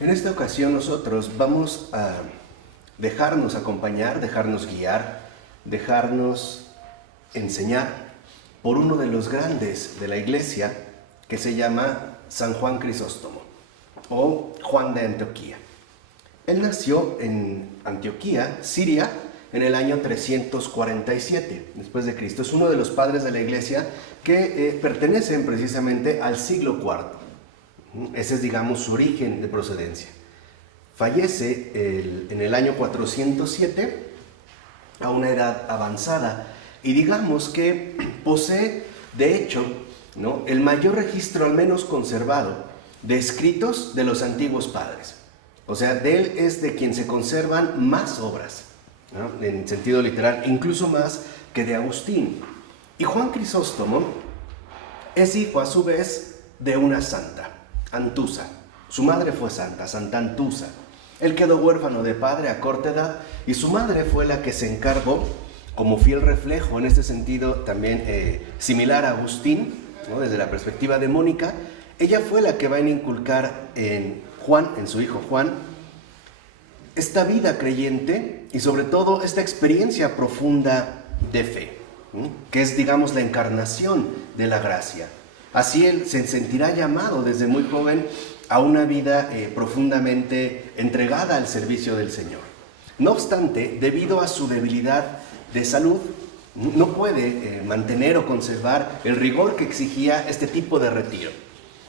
En esta ocasión nosotros vamos a dejarnos acompañar, dejarnos guiar, dejarnos enseñar por uno de los grandes de la iglesia que se llama San Juan Crisóstomo o Juan de Antioquía. Él nació en Antioquía, Siria, en el año 347 después de Cristo. Es uno de los padres de la iglesia que pertenecen precisamente al siglo IV. Ese es, digamos, su origen de procedencia. Fallece en el año 407 a una edad avanzada y digamos que posee, de hecho, ¿no?, el mayor registro, al menos conservado, de escritos de los antiguos padres. O sea, de él es de quien se conservan más obras, ¿no?, en sentido literal, incluso más que de Agustín. Y Juan Crisóstomo es hijo, a su vez, de una santa, Antusa. Su madre fue santa, Santa Antusa. Él quedó huérfano de padre a corta edad y su madre fue la que se encargó, como fiel reflejo, en este sentido también similar a Agustín, ¿no?, desde la perspectiva de Mónica. Ella fue la que va a inculcar en Juan, en su hijo Juan, esta vida creyente y sobre todo esta experiencia profunda de fe, ¿no?, que es, digamos, la encarnación de la gracia. Así él se sentirá llamado desde muy joven a una vida profundamente entregada al servicio del Señor. No obstante, debido a su debilidad de salud, no puede mantener o conservar el rigor que exigía este tipo de retiro.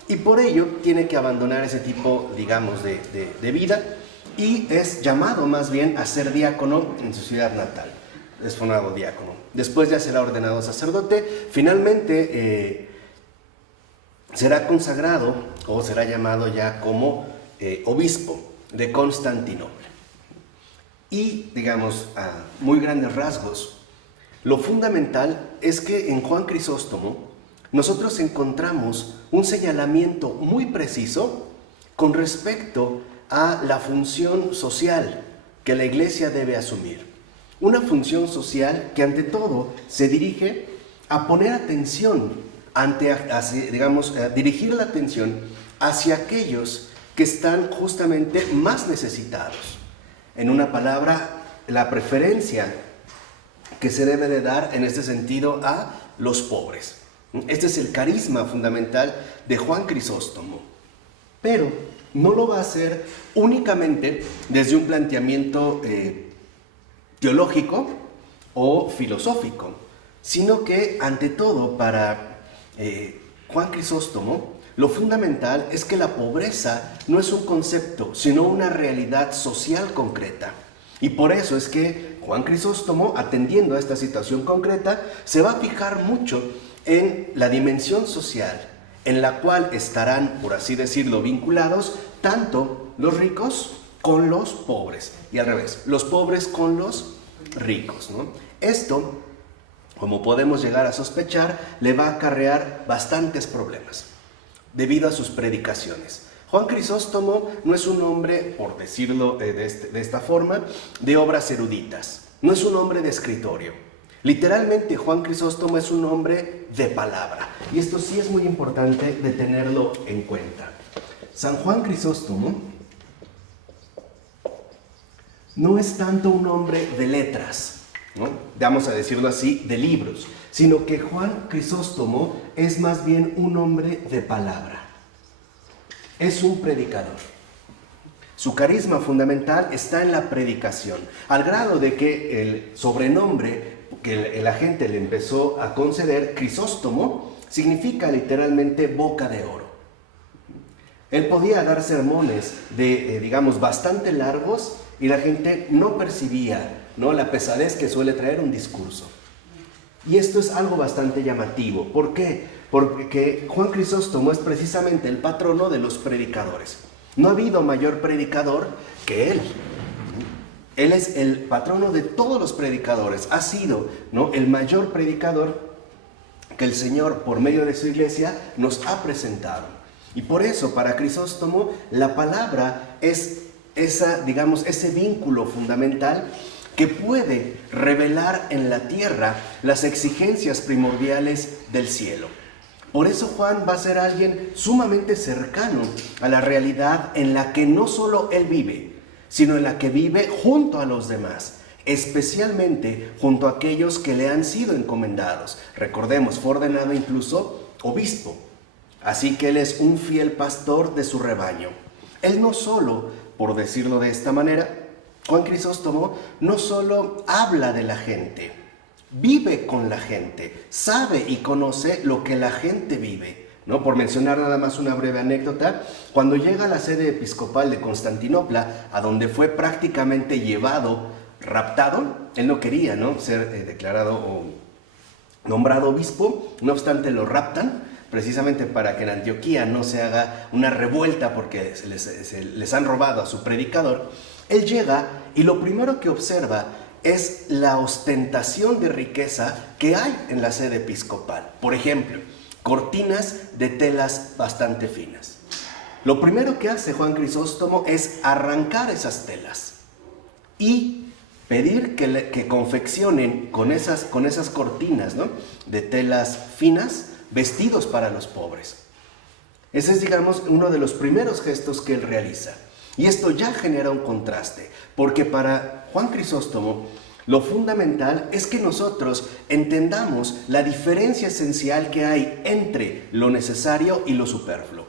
Y por ello tiene que abandonar ese tipo, digamos, de vida y es llamado más bien a ser diácono en su ciudad natal. Es formado diácono. Después ya será ordenado sacerdote. Finalmente será consagrado o será llamado ya como obispo de Constantinopla. Y, digamos, a muy grandes rasgos, lo fundamental es que en Juan Crisóstomo nosotros encontramos un señalamiento muy preciso con respecto a la función social que la iglesia debe asumir. Una función social que ante todo se dirige a poner atención dirigir la atención hacia aquellos que están justamente más necesitados. En una palabra, la preferencia que se debe de dar en este sentido a los pobres. Este es el carisma fundamental de Juan Crisóstomo. Pero no lo va a hacer únicamente desde un planteamiento teológico o filosófico, sino que ante todo para Juan Crisóstomo, lo fundamental es que la pobreza no es un concepto, sino una realidad social concreta. Y por eso es que Juan Crisóstomo, atendiendo a esta situación concreta, se va a fijar mucho en la dimensión social, en la cual estarán, por así decirlo, vinculados tanto los ricos con los pobres, y al revés, los pobres con los ricos, ¿no? Esto, como podemos llegar a sospechar, le va a acarrear bastantes problemas debido a sus predicaciones. Juan Crisóstomo no es un hombre, por decirlo de esta forma, de obras eruditas. No es un hombre de escritorio. Literalmente, Juan Crisóstomo es un hombre de palabra. Y esto sí es muy importante de tenerlo en cuenta. San Juan Crisóstomo no es tanto un hombre de letras, ¿no?, vamos a decirlo así, de libros, sino que Juan Crisóstomo es más bien un hombre de palabra. Es un predicador. Su carisma fundamental está en la predicación, al grado de que el sobrenombre que la gente le empezó a conceder, Crisóstomo, significa literalmente boca de oro. Él podía dar sermones digamos, bastante largos y la gente no percibía, ¿no?, la pesadez que suele traer un discurso. Y esto es algo bastante llamativo. ¿Por qué? Porque Juan Crisóstomo es precisamente el patrono de los predicadores. No ha habido mayor predicador que él. Él es el patrono de todos los predicadores. Ha sido, ¿no?, el mayor predicador que el Señor, por medio de su iglesia, nos ha presentado. Y por eso, para Crisóstomo, la palabra es ese vínculo fundamental que puede revelar en la tierra las exigencias primordiales del cielo. Por eso Juan va a ser alguien sumamente cercano a la realidad en la que no solo él vive, sino en la que vive junto a los demás, especialmente junto a aquellos que le han sido encomendados. Recordemos, fue ordenado incluso obispo, así que él es un fiel pastor de su rebaño. Él no solo, por decirlo de esta manera, Juan Crisóstomo no solo habla de la gente, vive con la gente, sabe y conoce lo que la gente vive, ¿no? Por mencionar nada más una breve anécdota, cuando llega a la sede episcopal de Constantinopla, a donde fue prácticamente llevado, raptado, él no quería, ¿no?, ser declarado o nombrado obispo, no obstante lo raptan, precisamente para que en Antioquía no se haga una revuelta porque les han robado a su predicador. Él llega y lo primero que observa es la ostentación de riqueza que hay en la sede episcopal. Por ejemplo, cortinas de telas bastante finas. Lo primero que hace Juan Crisóstomo es arrancar esas telas y pedir que confeccionen con esas cortinas, ¿no?, de telas finas, vestidos para los pobres. Ese es, digamos, uno de los primeros gestos que él realiza. Y esto ya genera un contraste, porque para Juan Crisóstomo lo fundamental es que nosotros entendamos la diferencia esencial que hay entre lo necesario y lo superfluo,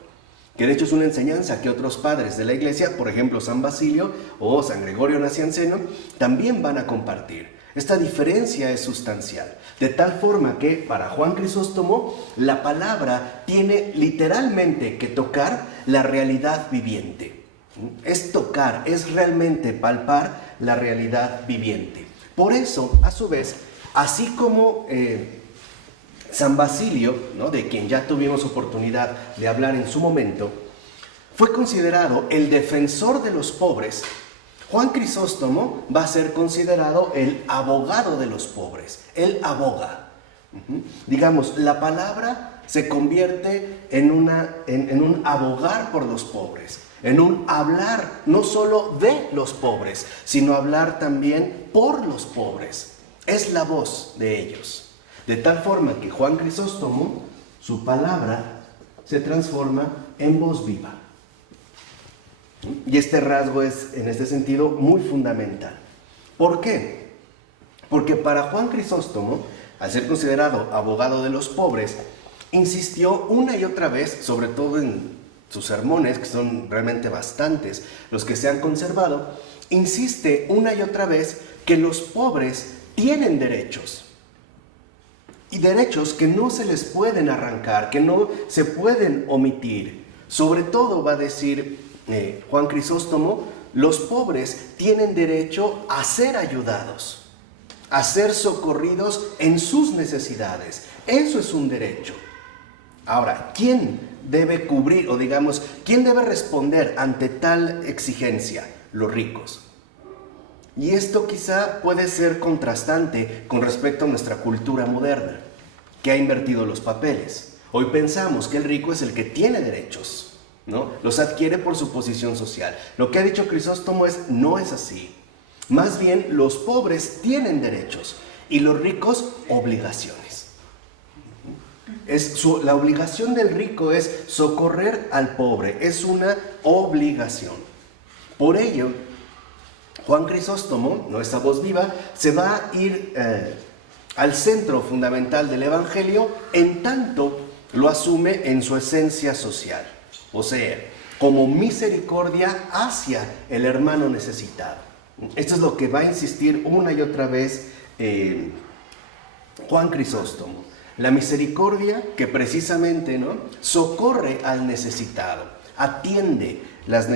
que de hecho es una enseñanza que otros padres de la Iglesia, por ejemplo San Basilio o San Gregorio Nacianceno, también van a compartir. Esta diferencia es sustancial, de tal forma que para Juan Crisóstomo la palabra tiene literalmente que tocar la realidad viviente. Es tocar, es realmente palpar la realidad viviente. Por eso, a su vez, así como San Basilio, ¿no?, de quien ya tuvimos oportunidad de hablar en su momento, fue considerado el defensor de los pobres, Juan Crisóstomo va a ser considerado el abogado de los pobres. Él aboga. Digamos, la palabra se convierte en un abogar por los pobres, en un hablar no solo de los pobres, sino hablar también por los pobres. Es la voz de ellos. De tal forma que Juan Crisóstomo, su palabra, se transforma en voz viva. Y este rasgo es, en este sentido, muy fundamental. ¿Por qué? Porque para Juan Crisóstomo, al ser considerado abogado de los pobres, insistió una y otra vez, sobre todo en sus sermones, que son realmente bastantes los que se han conservado, insiste una y otra vez que los pobres tienen derechos. Y derechos que no se les pueden arrancar, que no se pueden omitir. Sobre todo, va a decir Juan Crisóstomo, los pobres tienen derecho a ser ayudados, a ser socorridos en sus necesidades. Eso es un derecho. Ahora, ¿quién debe cubrir, o digamos, quién debe responder ante tal exigencia? Los ricos. Y esto quizá puede ser contrastante con respecto a nuestra cultura moderna, que ha invertido los papeles. Hoy pensamos que el rico es el que tiene derechos, ¿no? Los adquiere por su posición social. Lo que ha dicho Crisóstomo no es así. Más bien, los pobres tienen derechos y los ricos obligaciones. La obligación del rico es socorrer al pobre, es una obligación. Por ello, Juan Crisóstomo, nuestra voz viva, se va a ir al centro fundamental del Evangelio en tanto lo asume en su esencia social. O sea, como misericordia hacia el hermano necesitado. Esto es lo que va a insistir una y otra vez Juan Crisóstomo. La misericordia que precisamente, ¿no?, socorre al necesitado, atiende las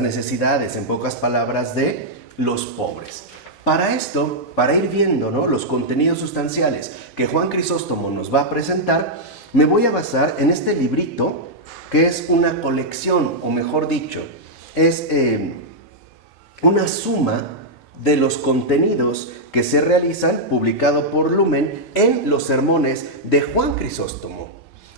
necesidades, en pocas palabras, de los pobres. Para esto, para ir viendo, ¿no?, los contenidos sustanciales que Juan Crisóstomo nos va a presentar, me voy a basar en este librito, que es una colección, o mejor dicho, es una suma de los contenidos que se realizan, publicado por Lumen, en los sermones de Juan Crisóstomo.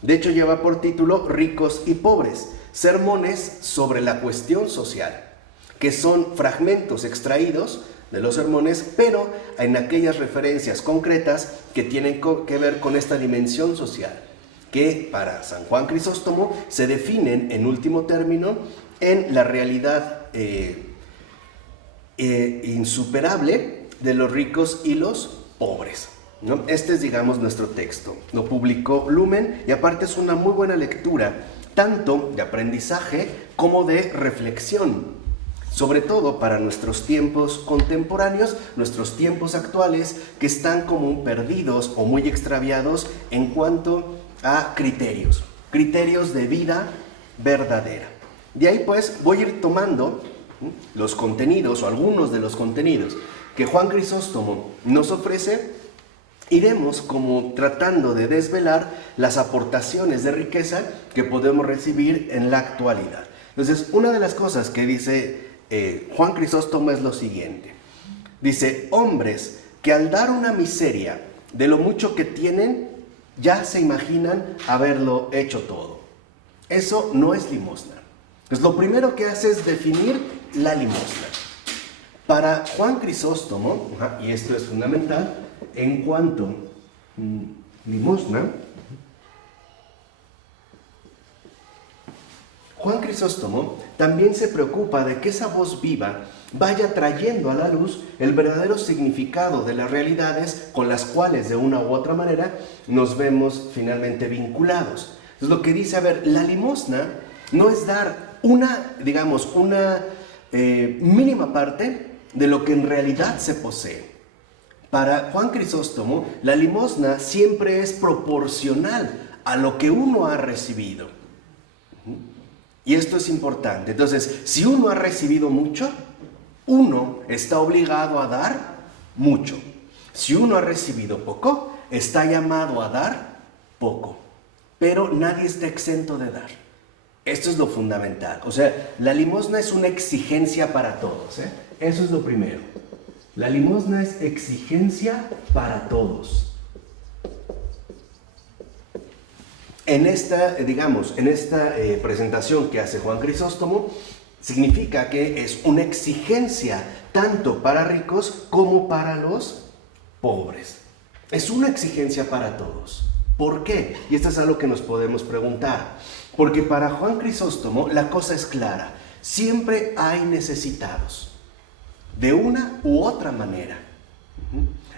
De hecho, lleva por título Ricos y Pobres, sermones sobre la cuestión social, que son fragmentos extraídos de los sermones, pero en aquellas referencias concretas que tienen que ver con esta dimensión social. que para San Juan Crisóstomo se definen en último término en la realidad insuperable de los ricos y los pobres, ¿no? Este es, digamos, nuestro texto. Lo publicó Lumen y aparte es una muy buena lectura, tanto de aprendizaje como de reflexión, sobre todo para nuestros tiempos contemporáneos, nuestros tiempos actuales, que están como perdidos o muy extraviados en cuanto a criterios de vida verdadera. De ahí pues voy a ir tomando los contenidos o algunos de los contenidos que Juan Crisóstomo nos ofrece. Iremos como tratando de desvelar las aportaciones de riqueza que podemos recibir en la actualidad. Entonces, una de las cosas que dice Juan Crisóstomo es lo siguiente. Dice: hombres que al dar una miseria de lo mucho que tienen, ya se imaginan haberlo hecho todo. Eso no es limosna. Pues lo primero que hace es definir la limosna. Para Juan Crisóstomo, y esto es fundamental, en cuanto limosna, Juan Crisóstomo también se preocupa de que esa voz viva vaya trayendo a la luz el verdadero significado de las realidades con las cuales de una u otra manera nos vemos finalmente vinculados. Entonces lo que dice, a ver, la limosna no es dar una mínima parte de lo que en realidad se posee. Para Juan Crisóstomo, la limosna siempre es proporcional a lo que uno ha recibido. Y esto es importante. Entonces, si uno ha recibido mucho, uno está obligado a dar mucho. Si uno ha recibido poco, está llamado a dar poco. Pero nadie está exento de dar. Esto es lo fundamental. O sea, la limosna es una exigencia para todos, ¿eh? Eso es lo primero. La limosna es exigencia para todos. En esta presentación que hace Juan Crisóstomo, significa que es una exigencia tanto para ricos como para los pobres. Es una exigencia para todos. ¿Por qué? Y esto es algo que nos podemos preguntar. Porque para Juan Crisóstomo la cosa es clara. Siempre hay necesitados, de una u otra manera.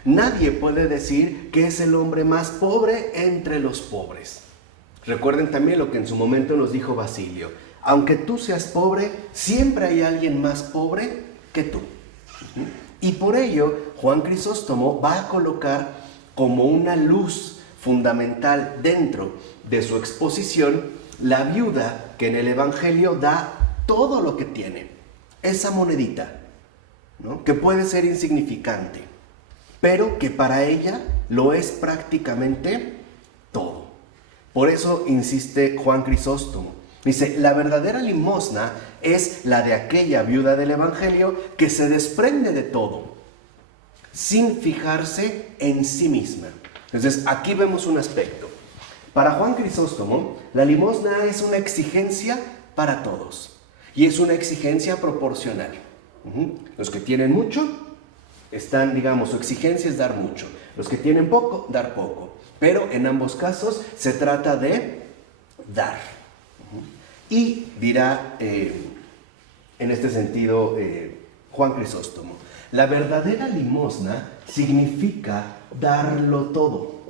Nadie puede decir que es el hombre más pobre entre los pobres. Recuerden también lo que en su momento nos dijo Basilio: aunque tú seas pobre, siempre hay alguien más pobre que tú. Y por ello, Juan Crisóstomo va a colocar como una luz fundamental dentro de su exposición la viuda que en el Evangelio da todo lo que tiene, esa monedita, ¿no? Que puede ser insignificante, pero que para ella lo es prácticamente todo. Por eso insiste Juan Crisóstomo. Dice: la verdadera limosna es la de aquella viuda del Evangelio que se desprende de todo, sin fijarse en sí misma. Entonces, aquí vemos un aspecto. Para Juan Crisóstomo, la limosna es una exigencia para todos. Y es una exigencia proporcional. Los que tienen mucho, su exigencia es dar mucho. Los que tienen poco, dar poco. Pero en ambos casos se trata de dar. Y dirá en este sentido Juan Crisóstomo: la verdadera limosna significa darlo todo.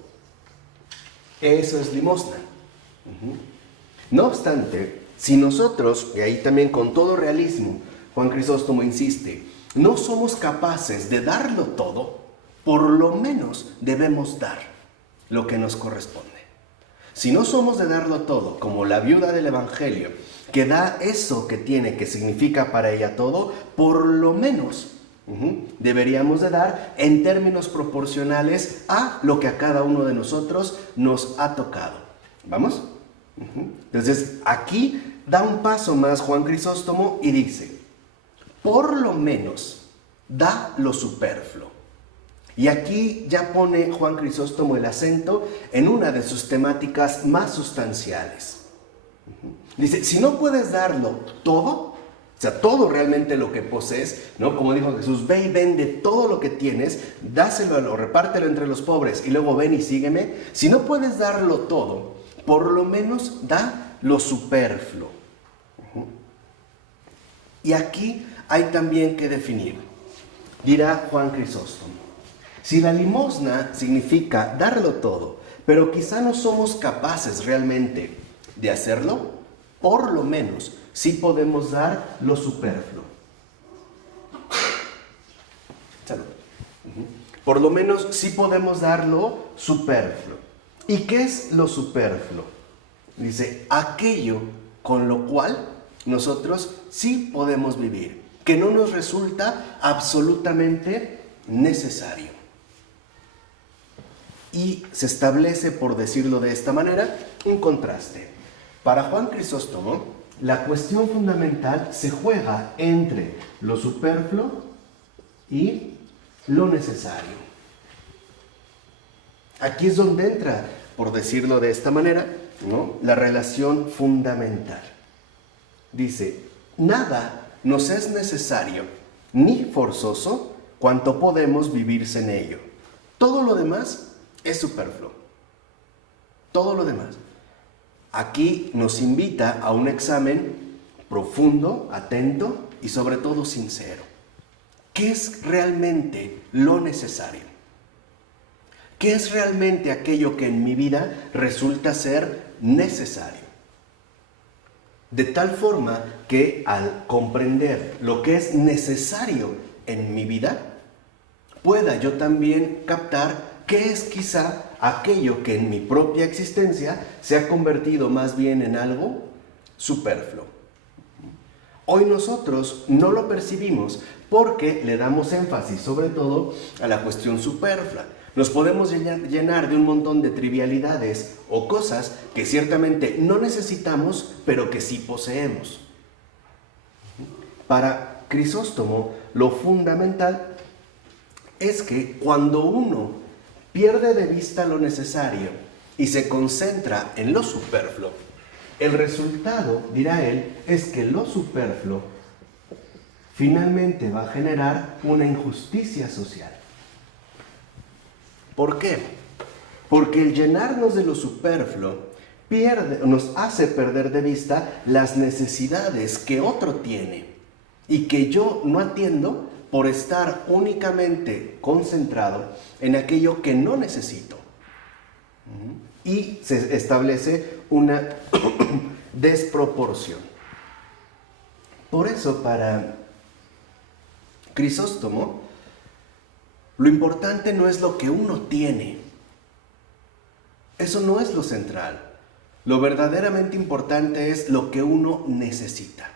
Eso es limosna. No obstante, si nosotros, y ahí también con todo realismo, Juan Crisóstomo insiste, no somos capaces de darlo todo, por lo menos debemos dar lo que nos corresponde. Si no somos de darlo todo, como la viuda del Evangelio, que da eso que tiene, que significa para ella todo, por lo menos deberíamos de dar en términos proporcionales a lo que a cada uno de nosotros nos ha tocado. ¿Vamos? Entonces, aquí da un paso más Juan Crisóstomo y dice: por lo menos da lo superfluo. Y aquí ya pone Juan Crisóstomo el acento en una de sus temáticas más sustanciales. Dice: si no puedes darlo todo, o sea, todo realmente lo que posees, ¿no? Como dijo Jesús: ve y vende todo lo que tienes, dáselo, repártelo entre los pobres y luego ven y sígueme. Si no puedes darlo todo, por lo menos da lo superfluo. Y aquí hay también que definir. Dirá Juan Crisóstomo, si la limosna significa darlo todo, pero quizá no somos capaces realmente de hacerlo, por lo menos sí podemos dar lo superfluo. Salud. Por lo menos sí podemos dar lo superfluo. ¿Y qué es lo superfluo? Dice, aquello con lo cual nosotros sí podemos vivir, que no nos resulta absolutamente necesario. Y se establece, por decirlo de esta manera, un contraste. Para Juan Crisóstomo, la cuestión fundamental se juega entre lo superfluo y lo necesario. Aquí es donde entra, por decirlo de esta manera, ¿no?, la relación fundamental. Dice, nada nos es necesario ni forzoso cuanto podemos vivirse en ello. Todo lo demás es superfluo. Todo lo demás. Aquí nos invita a un examen profundo, atento y sobre todo sincero. ¿Qué es realmente lo necesario? ¿Qué es realmente aquello que en mi vida resulta ser necesario? De tal forma que al comprender lo que es necesario en mi vida, pueda yo también captar qué es quizá aquello que en mi propia existencia se ha convertido más bien en algo superfluo. Hoy nosotros no lo percibimos porque le damos énfasis sobre todo a la cuestión superflua. Nos podemos llenar de un montón de trivialidades o cosas que ciertamente no necesitamos, pero que sí poseemos. Para Crisóstomo, lo fundamental es que cuando uno pierde de vista lo necesario y se concentra en lo superfluo, el resultado, dirá él, es que lo superfluo finalmente va a generar una injusticia social. ¿Por qué? Porque el llenarnos de lo superfluo nos hace perder de vista las necesidades que otro tiene y que yo no atiendo por estar únicamente concentrado en aquello que no necesito. Y se establece una desproporción. Por eso, para Crisóstomo, lo importante no es lo que uno tiene. Eso no es lo central. Lo verdaderamente importante es lo que uno necesita.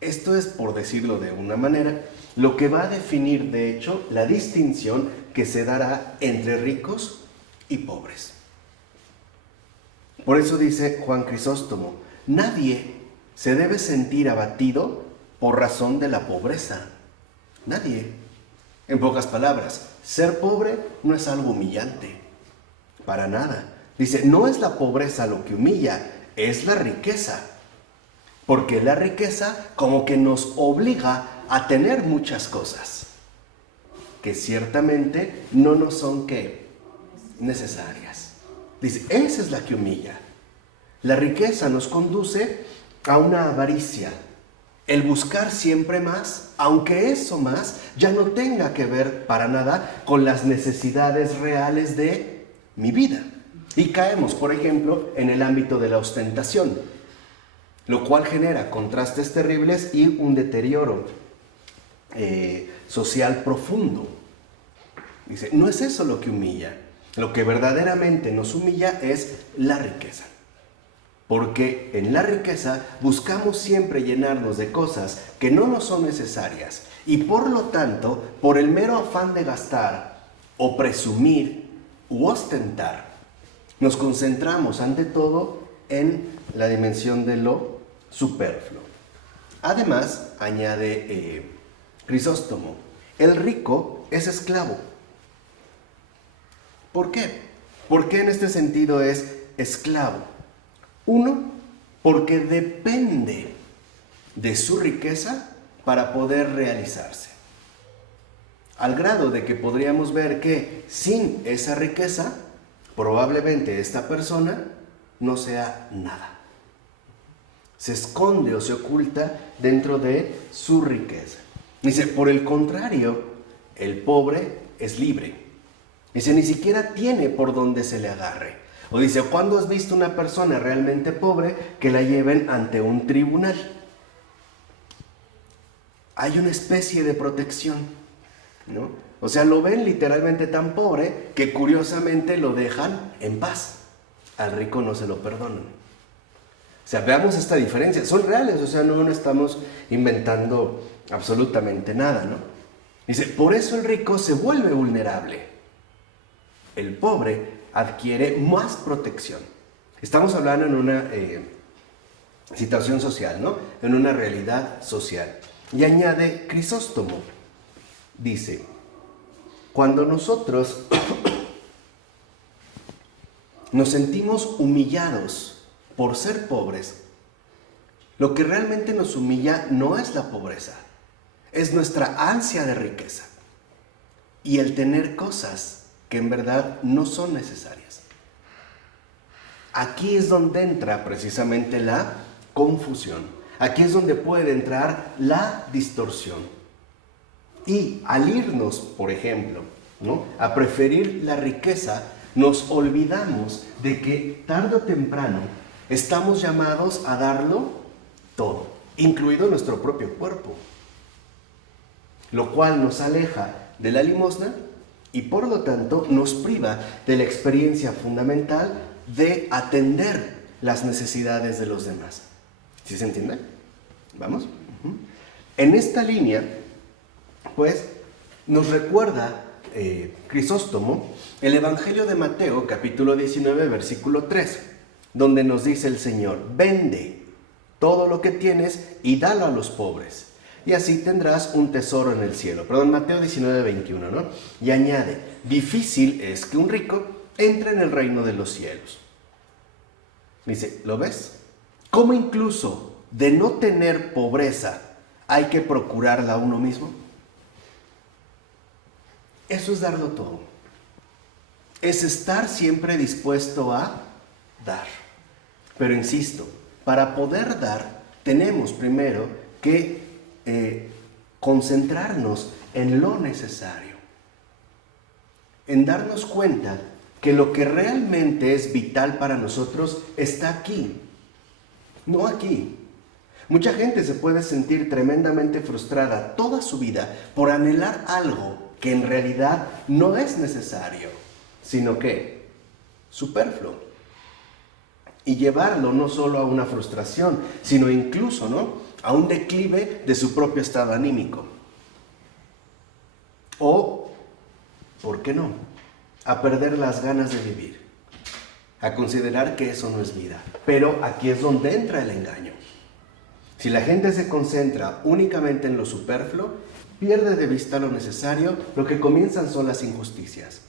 Esto es, por decirlo de una manera, lo que va a definir, de hecho, la distinción que se dará entre ricos y pobres. Por eso dice Juan Crisóstomo, nadie se debe sentir abatido por razón de la pobreza. Nadie. En pocas palabras, ser pobre no es algo humillante. Para nada. Dice, no es la pobreza lo que humilla, es la riqueza. Porque la riqueza como que nos obliga a tener muchas cosas que ciertamente no nos son, ¿qué?, necesarias. Dice, esa es la que humilla. La riqueza nos conduce a una avaricia, el buscar siempre más, aunque eso más ya no tenga que ver para nada con las necesidades reales de mi vida. Y caemos, por ejemplo, en el ámbito de la ostentación, lo cual genera contrastes terribles y un deterioro social profundo. Dice, no es eso lo que humilla. Lo que verdaderamente nos humilla es la riqueza. Porque en la riqueza buscamos siempre llenarnos de cosas que no nos son necesarias. Y por lo tanto, por el mero afán de gastar o presumir u ostentar, nos concentramos ante todo en la dimensión de lo superfluo. Además, añade Crisóstomo, el rico es esclavo. ¿Por qué? ¿Por qué en este sentido es esclavo? Uno, porque depende de su riqueza para poder realizarse. Al grado de que podríamos ver que sin esa riqueza probablemente esta persona no sea nada. Se esconde o se oculta dentro de su riqueza. Dice, por el contrario, el pobre es libre. Dice, ni siquiera tiene por donde se le agarre. O dice, ¿cuándo has visto una persona realmente pobre que la lleven ante un tribunal? Hay una especie de protección, ¿no? O sea, lo ven literalmente tan pobre que curiosamente lo dejan en paz. Al rico no se lo perdonan. O sea, veamos esta diferencia. Son reales, o sea, no estamos inventando absolutamente nada, ¿no? Dice, por eso el rico se vuelve vulnerable. El pobre adquiere más protección. Estamos hablando en una situación social, ¿no? En una realidad social. Y añade Crisóstomo, dice, cuando nosotros nos sentimos humillados por ser pobres, lo que realmente nos humilla no es la pobreza, es nuestra ansia de riqueza y el tener cosas que en verdad no son necesarias. Aquí es donde entra precisamente la confusión. Aquí es donde puede entrar la distorsión. Y al irnos, por ejemplo, ¿no?, a preferir la riqueza, nos olvidamos de que tarde o temprano estamos llamados a darlo todo, incluido nuestro propio cuerpo, lo cual nos aleja de la limosna y por lo tanto nos priva de la experiencia fundamental de atender las necesidades de los demás. ¿Sí se entiende? ¿Vamos? En esta línea, pues, nos recuerda Crisóstomo el Evangelio de Mateo, capítulo 19, versículo 3, donde nos dice el Señor, vende todo lo que tienes y dalo a los pobres, y así tendrás un tesoro en el cielo. Perdón, Mateo 19, 21, ¿no? Y añade, difícil es que un rico entre en el reino de los cielos. Dice, ¿lo ves? ¿Cómo incluso de no tener pobreza hay que procurarla a uno mismo? Eso es darlo todo. Es estar siempre dispuesto a dar. Pero insisto, para poder dar, tenemos primero que concentrarnos en lo necesario. En darnos cuenta que lo que realmente es vital para nosotros está aquí, no aquí. Mucha gente se puede sentir tremendamente frustrada toda su vida por anhelar algo que en realidad no es necesario, sino que superfluo. Y llevarlo no solo a una frustración, sino incluso, ¿no?, a un declive de su propio estado anímico. O, ¿por qué no?, a perder las ganas de vivir, a considerar que eso no es vida. Pero aquí es donde entra el engaño. Si la gente se concentra únicamente en lo superfluo, pierde de vista lo necesario, lo que comienzan son las injusticias.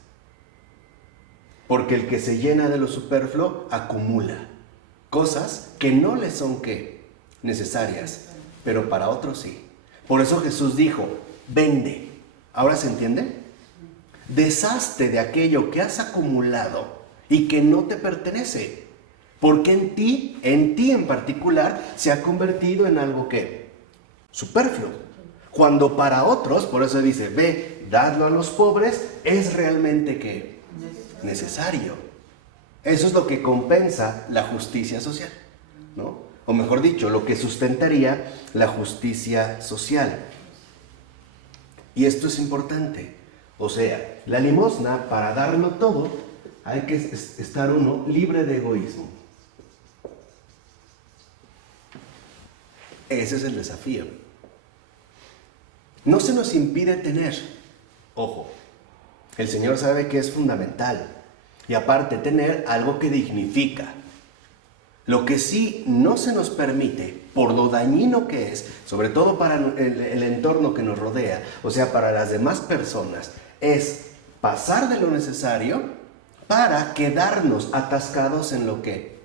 Porque el que se llena de lo superfluo acumula cosas que no le son ¿qué? Necesarias, pero para otros sí. Por eso Jesús dijo, vende. ¿Ahora se entiende? Deshazte de aquello que has acumulado y que no te pertenece. Porque en ti en particular, se ha convertido en algo que superfluo. Cuando para otros, por eso dice, ve, dadlo a los pobres, es realmente ¿qué? Necesario. Eso es lo que compensa la justicia social, ¿no? O mejor dicho, lo que sustentaría la justicia social. Y esto es importante. O sea, la limosna, para darlo todo, hay que estar uno libre de egoísmo. Ese es el desafío. No se nos impide tener, ojo, el Señor sabe que es fundamental, y aparte tener algo que dignifica. Lo que sí no se nos permite, por lo dañino que es, sobre todo para el entorno que nos rodea, o sea, para las demás personas, es pasar de lo necesario para quedarnos atascados en lo que,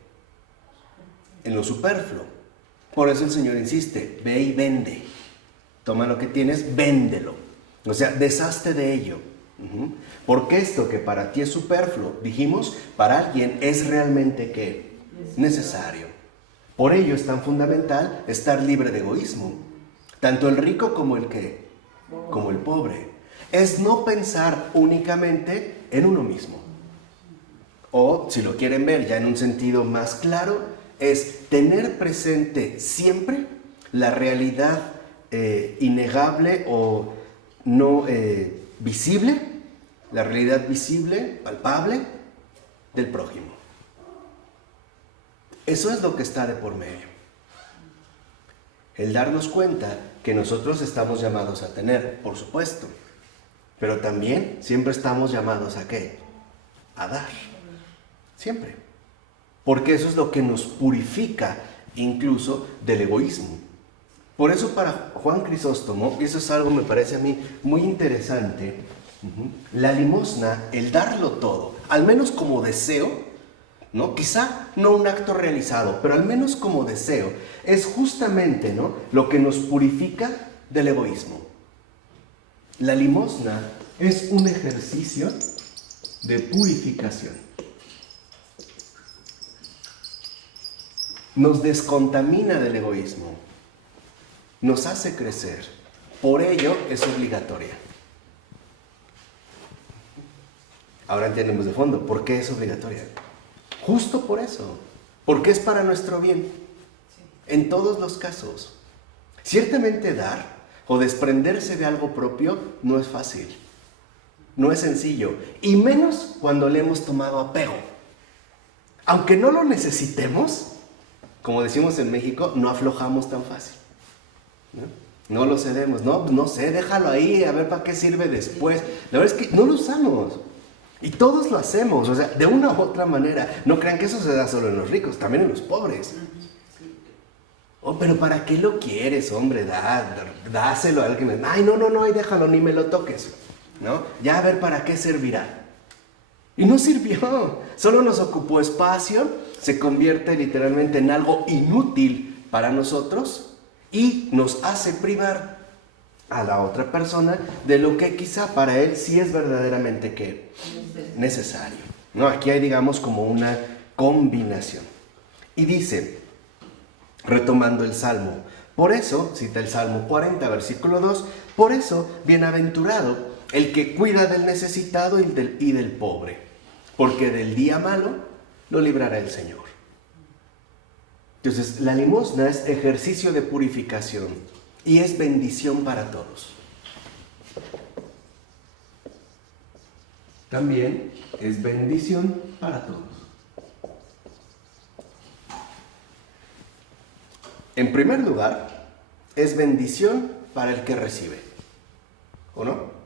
en lo superfluo. Por eso el Señor insiste, ve y vende. Toma lo que tienes, véndelo. O sea, deshazte de ello. Porque esto que para ti es superfluo, dijimos, para alguien es realmente ¿qué? Necesario. Por ello es tan fundamental estar libre de egoísmo. Tanto el rico como el ¿qué? Como el pobre. Es no pensar únicamente en uno mismo. O, si lo quieren ver ya en un sentido más claro, es tener presente siempre la realidad innegable o no visible, la realidad visible, palpable, del prójimo. Eso es lo que está de por medio. El darnos cuenta que nosotros estamos llamados a tener, por supuesto, pero también siempre estamos llamados ¿a qué? A dar. Siempre. Porque eso es lo que nos purifica incluso del egoísmo. Por eso para Juan Crisóstomo, y eso es algo me parece a mí muy interesante, la limosna, el darlo todo, al menos como deseo, ¿no? Quizá no un acto realizado, pero al menos como deseo, es justamente, ¿no?, lo que nos purifica del egoísmo. La limosna es un ejercicio de purificación. Nos descontamina del egoísmo, nos hace crecer, por ello es obligatoria. Ahora entendemos de fondo, ¿por qué es obligatoria? Justo por eso, porque es para nuestro bien, en todos los casos. Ciertamente dar o desprenderse de algo propio no es fácil, no es sencillo, y menos cuando le hemos tomado apego. Aunque no lo necesitemos, como decimos en México, no aflojamos tan fácil. No lo cedemos, no sé, déjalo ahí, a ver para qué sirve después. La verdad es que no lo usamos. Y todos lo hacemos, o sea, de una u otra manera. No crean que eso se da solo en los ricos, también en los pobres. Oh, pero ¿para qué lo quieres, hombre? Dáselo a alguien. Ay, no, ahí déjalo, ni me lo toques. ¿No? Ya a ver para qué servirá. Y no sirvió, solo nos ocupó espacio, se convierte literalmente en algo inútil para nosotros y nos hace privar a la otra persona de lo que quizá para él sí es verdaderamente ¿qué? Necesario. ¿No? Aquí hay, digamos, como una combinación. Y dice, retomando el Salmo, por eso, cita el Salmo 40, versículo 2, por eso, bienaventurado el que cuida del necesitado y del pobre, porque del día malo lo librará el Señor. Entonces, la limosna es ejercicio de purificación y es bendición para todos. También es bendición para todos. En primer lugar, es bendición para el que recibe, ¿o no?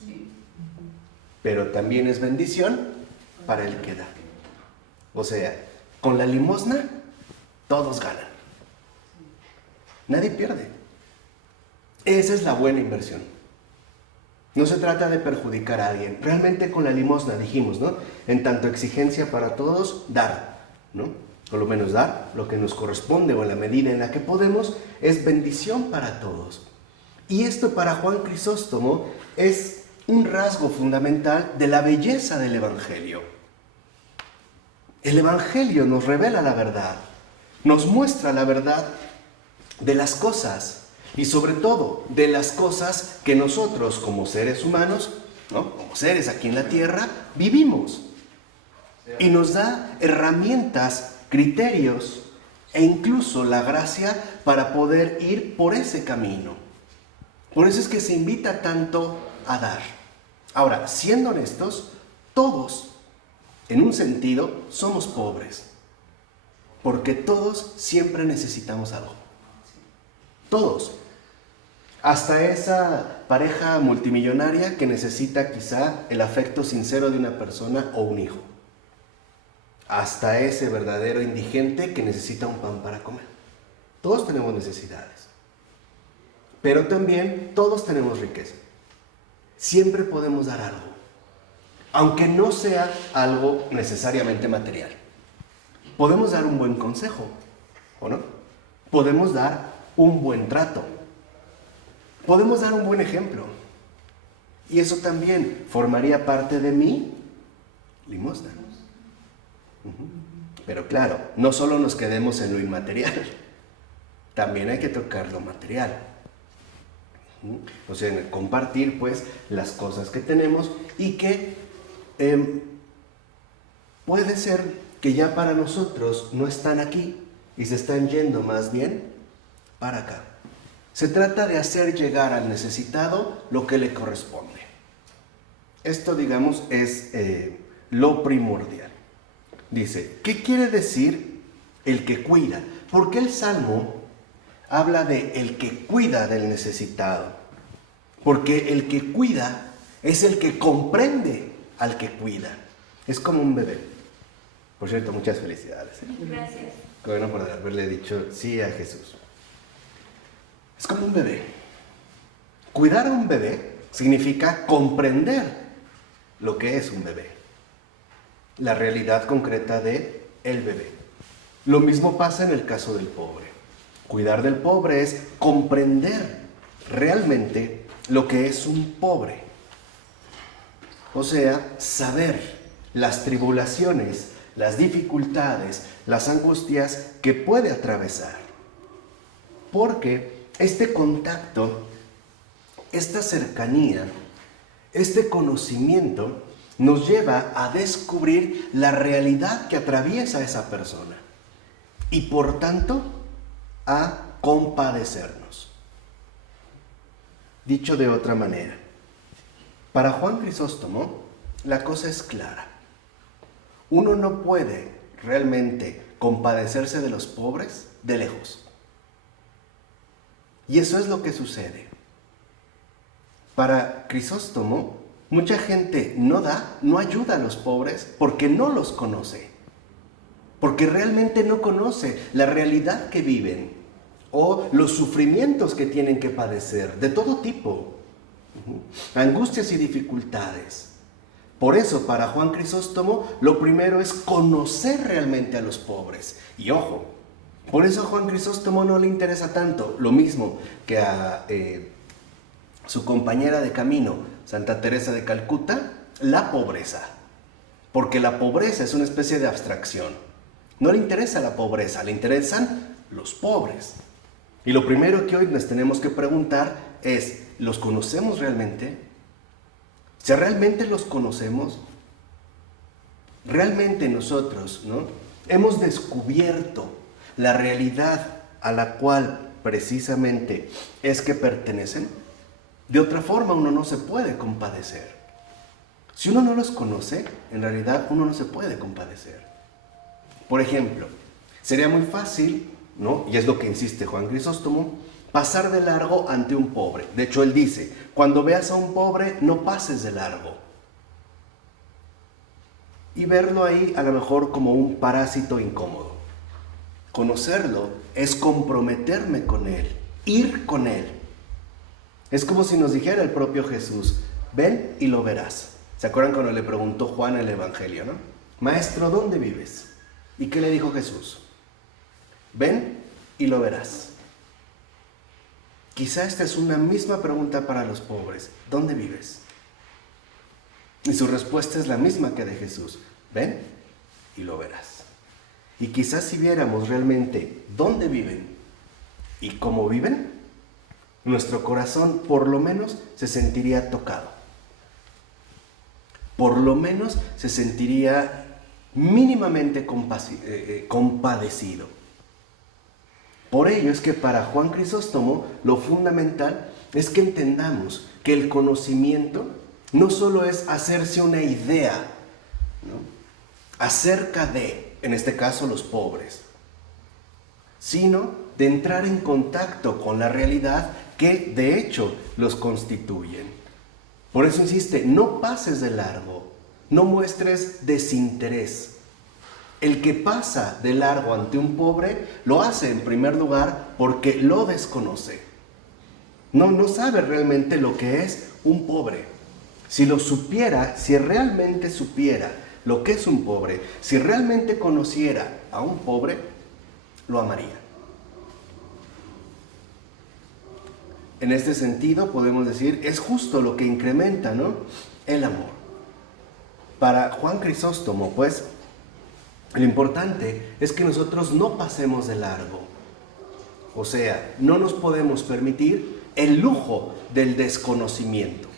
Sí. Pero también es bendición para el que da. O sea, con la limosna todos ganan. Nadie pierde. Esa es la buena inversión. No se trata de perjudicar a alguien. Realmente con la limosna dijimos, ¿no? En tanto exigencia para todos, dar, ¿no? Por lo menos dar lo que nos corresponde o en la medida en la que podemos, es bendición para todos. Y esto para Juan Crisóstomo es un rasgo fundamental de la belleza del Evangelio. El Evangelio nos revela la verdad, nos muestra la verdad de las cosas y sobre todo de las cosas que nosotros como seres humanos, ¿no?, como seres aquí en la tierra, vivimos. Y nos da herramientas, criterios e incluso la gracia para poder ir por ese camino. Por eso es que se invita tanto a dar. Ahora, siendo honestos, todos, en un sentido, somos pobres. Porque todos siempre necesitamos algo. Todos. Hasta esa pareja multimillonaria que necesita quizá el afecto sincero de una persona o un hijo. Hasta ese verdadero indigente que necesita un pan para comer. Todos tenemos necesidades. Pero también todos tenemos riqueza. Siempre podemos dar algo. Aunque no sea algo necesariamente material. Podemos dar un buen consejo, ¿o no? Podemos dar un buen trato. Podemos dar un buen ejemplo. Y eso también formaría parte de mi limosna. Pero claro, no solo nos quedemos en lo inmaterial, también hay que tocar lo material. O sea, en compartir pues las cosas que tenemos y que puede ser que ya para nosotros no están aquí y se están yendo más bien para acá. Se trata de hacer llegar al necesitado lo que le corresponde. Esto, digamos, es lo primordial. Dice, ¿qué quiere decir el que cuida? Porque el Salmo habla de el que cuida del necesitado. Porque el que cuida es el que comprende al que cuida. Es como un bebé. Por cierto, muchas felicidades. Gracias. Bueno, por haberle dicho sí a Jesús. Es como un bebé. Cuidar a un bebé significa comprender lo que es un bebé. La realidad concreta de el bebé. Lo mismo pasa en el caso del pobre. Cuidar del pobre es comprender realmente lo que es un pobre. O sea, saber las tribulaciones, las dificultades, las angustias que puede atravesar. Porque este contacto, esta cercanía, este conocimiento nos lleva a descubrir la realidad que atraviesa esa persona y por tanto a compadecernos. Dicho de otra manera, para Juan Crisóstomo la cosa es clara. Uno no puede realmente compadecerse de los pobres de lejos. Y eso es lo que sucede. Para Crisóstomo, mucha gente no ayuda a los pobres porque no los conoce. Porque realmente no conoce la realidad que viven o los sufrimientos que tienen que padecer, de todo tipo. Angustias y dificultades. Por eso, para Juan Crisóstomo, lo primero es conocer realmente a los pobres. Y ojo, por eso a Juan Crisóstomo no le interesa tanto, lo mismo que a su compañera de camino, Santa Teresa de Calcuta, la pobreza. Porque la pobreza es una especie de abstracción. No le interesa la pobreza, le interesan los pobres. Y lo primero que hoy nos tenemos que preguntar es, ¿los conocemos realmente? Si realmente los conocemos, realmente nosotros, ¿no?, hemos descubierto la realidad a la cual precisamente es que pertenecen. De otra forma uno no se puede compadecer. Si uno no los conoce, en realidad uno no se puede compadecer. Por ejemplo, sería muy fácil, ¿no?, y es lo que insiste Juan Crisóstomo, pasar de largo ante un pobre. De hecho, él dice, cuando veas a un pobre, no pases de largo. Y verlo ahí a lo mejor como un parásito incómodo. Conocerlo es comprometerme con él, ir con él. Es como si nos dijera el propio Jesús, ven y lo verás. ¿Se acuerdan cuando le preguntó Juan el Evangelio, no? Maestro, ¿dónde vives? ¿Y qué le dijo Jesús? Ven y lo verás. Quizá esta es una misma pregunta para los pobres. ¿Dónde vives? Y su respuesta es la misma que de Jesús. Ven y lo verás. Y quizás si viéramos realmente dónde viven y cómo viven, nuestro corazón por lo menos se sentiría tocado. Por lo menos se sentiría mínimamente compadecido. Por ello es que para Juan Crisóstomo lo fundamental es que entendamos que el conocimiento no solo es hacerse una idea, ¿no?, acerca de, en este caso, los pobres, sino de entrar en contacto con la realidad que de hecho los constituyen. Por eso insiste, no pases de largo, no muestres desinterés. El que pasa de largo ante un pobre lo hace en primer lugar porque lo desconoce. No sabe realmente lo que es un pobre. Si lo supiera, si realmente supiera lo que es un pobre, si realmente conociera a un pobre, lo amaría. En este sentido podemos decir, es justo lo que incrementa, ¿no?, el amor. Para Juan Crisóstomo, pues, lo importante es que nosotros no pasemos de largo. O sea, no nos podemos permitir el lujo del desconocimiento,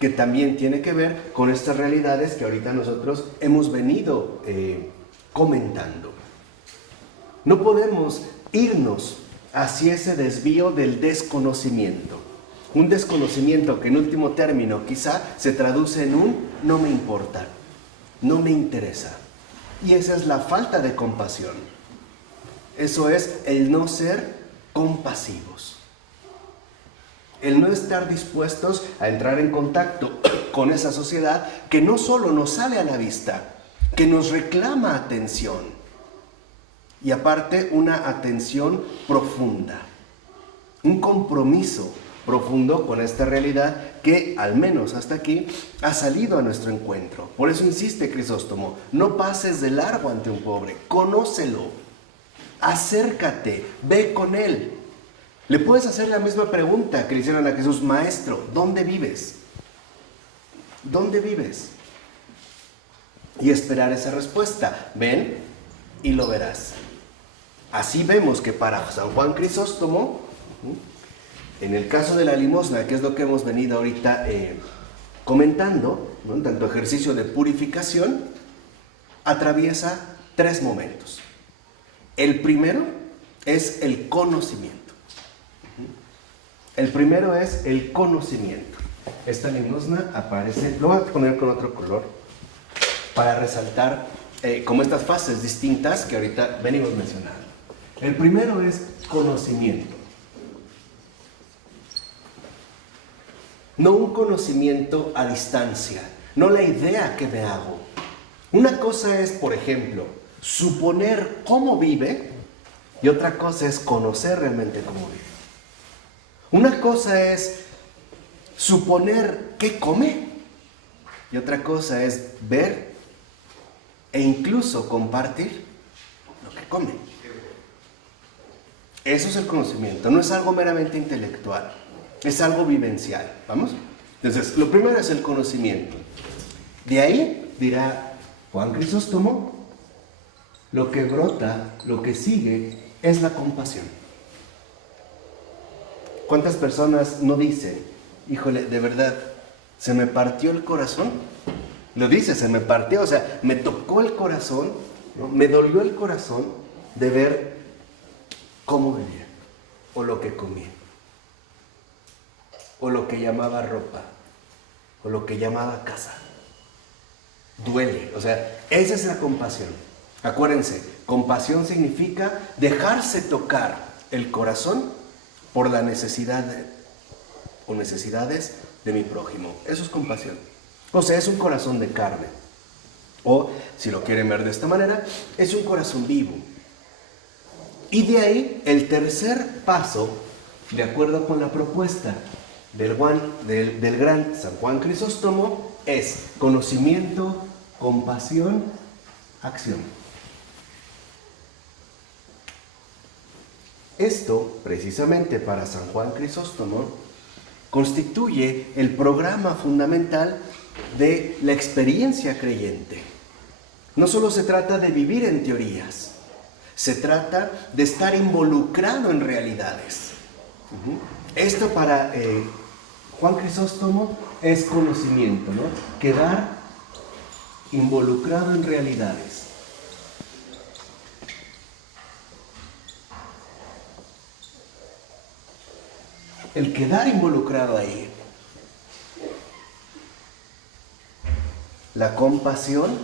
que también tiene que ver con estas realidades que ahorita nosotros hemos venido comentando. No podemos irnos hacia ese desvío del desconocimiento. Un desconocimiento que en último término quizá se traduce en un no me importa, no me interesa. Y esa es la falta de compasión. Eso es el no ser compasivos. El no estar dispuestos a entrar en contacto con esa sociedad que no solo nos sale a la vista, que nos reclama atención. Y aparte una atención profunda. Un compromiso profundo con esta realidad que, al menos hasta aquí, ha salido a nuestro encuentro. Por eso insiste Crisóstomo, no pases de largo ante un pobre, conócelo, acércate, ve con él. Le puedes hacer la misma pregunta que le hicieron a Jesús: Maestro, ¿dónde vives? ¿Dónde vives? Y esperar esa respuesta. Ven y lo verás. Así vemos que para San Juan Crisóstomo, en el caso de la limosna, que es lo que hemos venido ahorita comentando, ¿no?, tanto ejercicio de purificación, atraviesa 3 momentos. El primero es el conocimiento. El primero es el conocimiento. Esta limosna aparece, lo voy a poner con otro color, para resaltar como estas fases distintas que ahorita venimos mencionando. El primero es conocimiento. No un conocimiento a distancia, no la idea que me hago. Una cosa es, por ejemplo, suponer cómo vive, y otra cosa es conocer realmente cómo vive. Una cosa es suponer qué come, y otra cosa es ver e incluso compartir lo que come. Eso es el conocimiento, no es algo meramente intelectual. Es algo vivencial, ¿vamos? Entonces, lo primero es el conocimiento. De ahí, dirá Juan Crisóstomo, lo que brota, lo que sigue, es la compasión. ¿Cuántas personas no dicen, híjole, de verdad, se me partió el corazón? Lo dice, se me partió, o sea, me tocó el corazón, ¿no?, me dolió el corazón de ver cómo vivía, o lo que comía, o lo que llamaba ropa, o lo que llamaba casa. Duele, o sea, esa es la compasión. Acuérdense, compasión significa dejarse tocar el corazón por la necesidad o necesidades de mi prójimo. Eso es compasión. O sea, es un corazón de carne. O, si lo quieren ver de esta manera, es un corazón vivo. Y de ahí, el tercer paso, de acuerdo con la propuesta del gran San Juan Crisóstomo, es conocimiento, compasión, acción. Esto, precisamente para San Juan Crisóstomo, constituye el programa fundamental de la experiencia creyente. No solo se trata de vivir en teorías, se trata de estar involucrado en realidades. Esto para Juan Crisóstomo es conocimiento, ¿no? Quedar involucrado en realidades. El quedar involucrado ahí. La compasión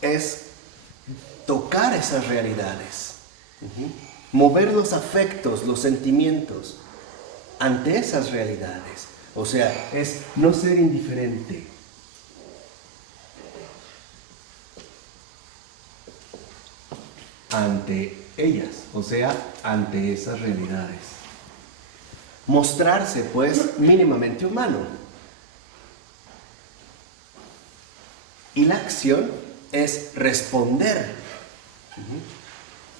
es tocar esas realidades, mover los afectos, los sentimientos ante esas realidades. O sea, es no ser indiferente. Ante ellas, o sea, ante esas realidades. Mostrarse, pues, mínimamente humano. Y la acción es responder.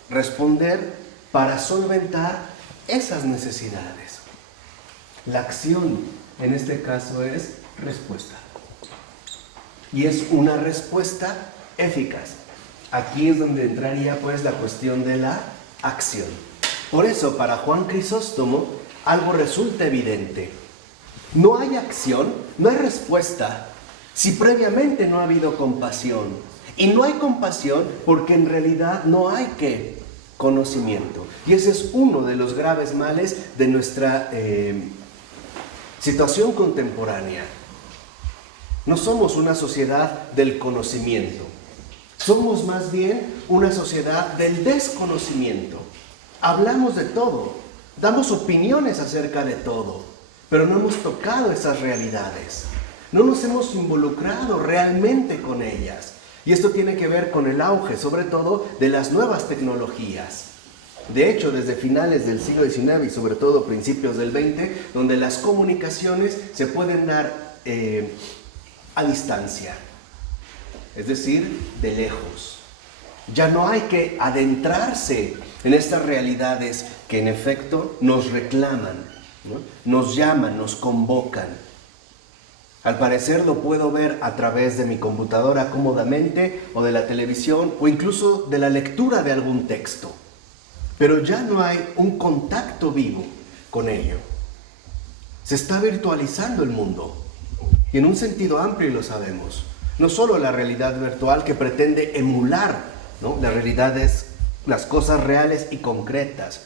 Responder para solventar esas necesidades. La acción en este caso es respuesta. Y es una respuesta eficaz. Aquí es donde entraría pues la cuestión de la acción. Por eso para Juan Crisóstomo algo resulta evidente. No hay acción, no hay respuesta si previamente no ha habido compasión. Y no hay compasión porque en realidad no hay ¿qué? Conocimiento. Y ese es uno de los graves males de nuestra situación contemporánea. No somos una sociedad del conocimiento. Somos más bien una sociedad del desconocimiento. Hablamos de todo, damos opiniones acerca de todo, pero no hemos tocado esas realidades. No nos hemos involucrado realmente con ellas. Y esto tiene que ver con el auge, sobre todo, de las nuevas tecnologías. De hecho, desde finales del siglo XIX y sobre todo principios del XX, donde las comunicaciones se pueden dar a distancia, es decir, de lejos. Ya no hay que adentrarse en estas realidades que en efecto nos reclaman, ¿no? Nos llaman, nos convocan. Al parecer lo puedo ver a través de mi computadora cómodamente, o de la televisión, o incluso de la lectura de algún texto. Pero ya no hay un contacto vivo con ello. Se está virtualizando el mundo. Y en un sentido amplio, y lo sabemos. No solo la realidad virtual que pretende emular, ¿no?, las realidades, las cosas reales y concretas,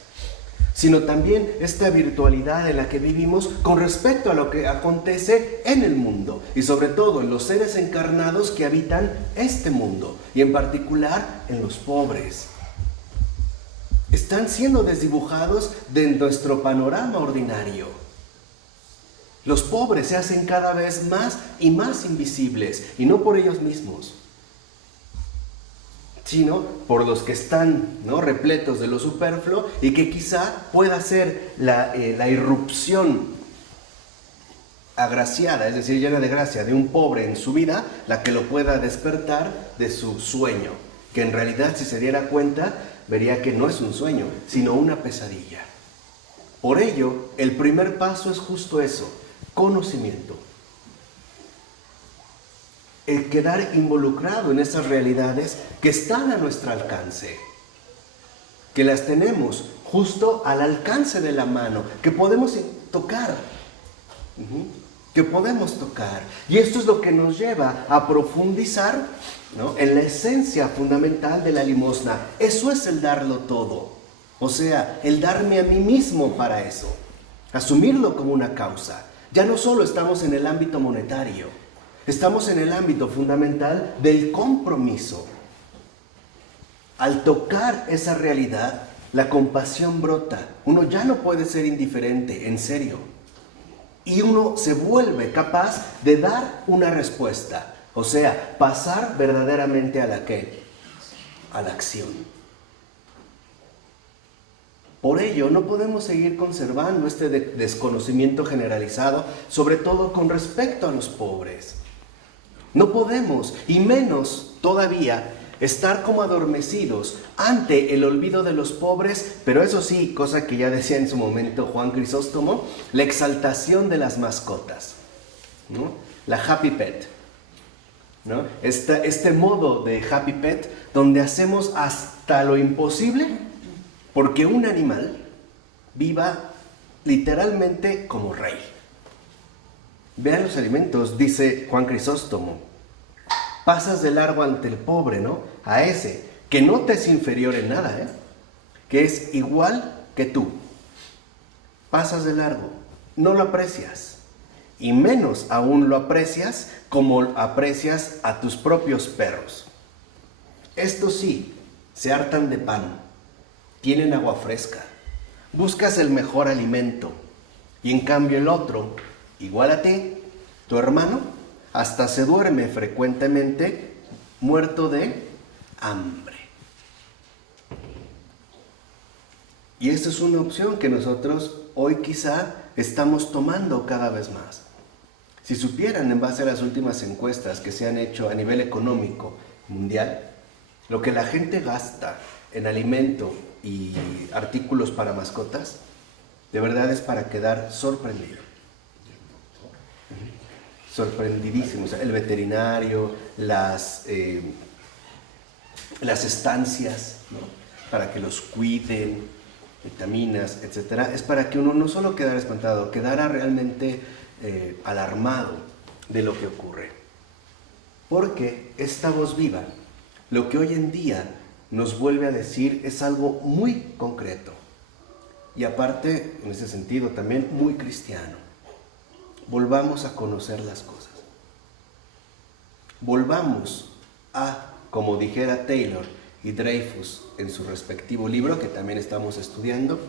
sino también esta virtualidad en la que vivimos con respecto a lo que acontece en el mundo y sobre todo en los seres encarnados que habitan este mundo y en particular en los pobres. Están siendo desdibujados de nuestro panorama ordinario. Los pobres se hacen cada vez más y más invisibles, y no por ellos mismos, sino por los que están, ¿no?, repletos de lo superfluo y que quizá pueda ser la irrupción agraciada, es decir, llena de gracia, de un pobre en su vida, la que lo pueda despertar de su sueño, que en realidad, si se diera cuenta, vería que no es un sueño, sino una pesadilla. Por ello, el primer paso es justo eso: conocimiento. El quedar involucrado en esas realidades que están a nuestro alcance, que las tenemos justo al alcance de la mano, que podemos tocar, que podemos tocar. Y esto es lo que nos lleva a profundizar, ¿no?, en la esencia fundamental de la limosna. Eso es el darlo todo, o sea, el darme a mí mismo para eso, asumirlo como una causa. Ya no solo estamos en el ámbito monetario, estamos en el ámbito fundamental del compromiso. Al tocar esa realidad, la compasión brota. Uno ya no puede ser indiferente, en serio. Y uno se vuelve capaz de dar una respuesta. O sea, pasar verdaderamente a la ¿qué? A la acción. Por ello, no podemos seguir conservando este desconocimiento generalizado, sobre todo con respecto a los pobres. No podemos, y menos todavía, estar como adormecidos ante el olvido de los pobres, pero eso sí, cosa que ya decía en su momento Juan Crisóstomo, la exaltación de las mascotas, ¿no? La happy pet, ¿no? Este modo de happy pet donde hacemos hasta lo imposible porque un animal viva literalmente como rey. Vean los alimentos, dice Juan Crisóstomo. Pasas de largo ante el pobre, ¿no? A ese, que no te es inferior en nada, que es igual que tú. Pasas de largo, no lo aprecias. Y menos aún lo aprecias como aprecias a tus propios perros. Estos sí, se hartan de pan, tienen agua fresca, buscas el mejor alimento. Y en cambio el otro, igual a ti, tu hermano, hasta se duerme frecuentemente muerto de hambre. Y esta es una opción que nosotros hoy quizá estamos tomando cada vez más. Si supieran, en base a las últimas encuestas que se han hecho a nivel económico mundial, lo que la gente gasta en alimento y artículos para mascotas, De verdad es para quedar sorprendido. Sorprendidísimo. O sea, el veterinario, las estancias, ¿no? Para que los cuiden, vitaminas, etcétera, es para que uno no solo quedara espantado, quedara realmente alarmado de lo que ocurre. Porque esta voz viva, lo que hoy en día nos vuelve a decir es algo muy concreto. Y aparte, en ese sentido, también muy cristiano. Volvamos a conocer las cosas. Volvamos a, como dijera Taylor y Dreyfus en su respectivo libro, que también estamos estudiando,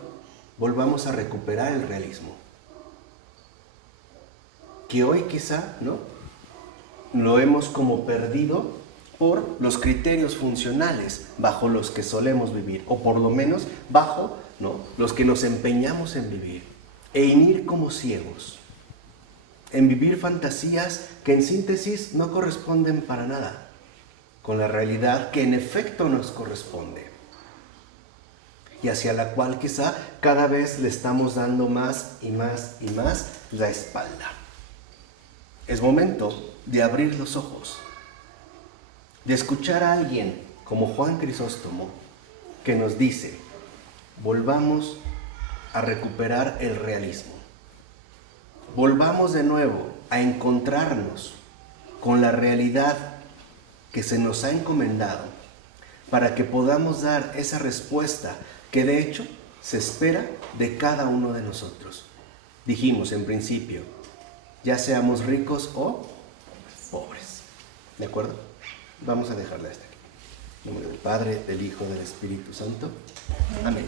volvamos a recuperar el realismo. Que hoy quizá, ¿no?, lo hemos como perdido por los criterios funcionales bajo los que solemos vivir, o por lo menos bajo, ¿no?, los que nos empeñamos en vivir, en ir como ciegos, en vivir fantasías que en síntesis no corresponden para nada con la realidad que en efecto nos corresponde y hacia la cual quizá cada vez le estamos dando más y más y más la espalda. Es momento de abrir los ojos, de escuchar a alguien como Juan Crisóstomo que nos dice: volvamos a recuperar el realismo. Volvamos de nuevo a encontrarnos con la realidad que se nos ha encomendado para que podamos dar esa respuesta que de hecho se espera de cada uno de nosotros. Dijimos en principio, ya seamos ricos o pobres. ¿De acuerdo? Vamos a dejarla hasta aquí. En nombre del Padre, del Hijo, del Espíritu Santo. Amén.